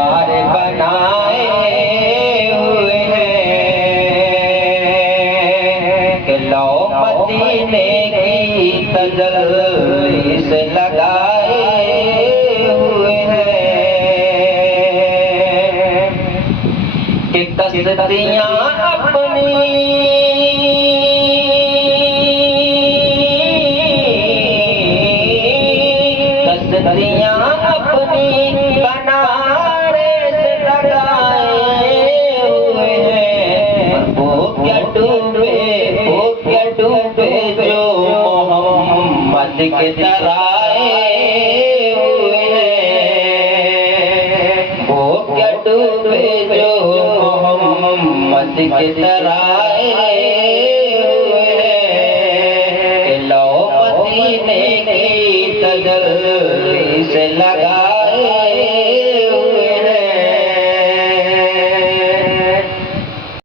बनाए हुए हैं कि लो मदीने की तजल्ली से लगाए हुए हैं कि तस्दियां अपनी तस्दियां अपनी किनारे से लगाए हुए हैं। वो क्या डूबे जो मोहम्मद के तराए हुए हैं। वो क्या डूबे जो मोहम्मद के तराए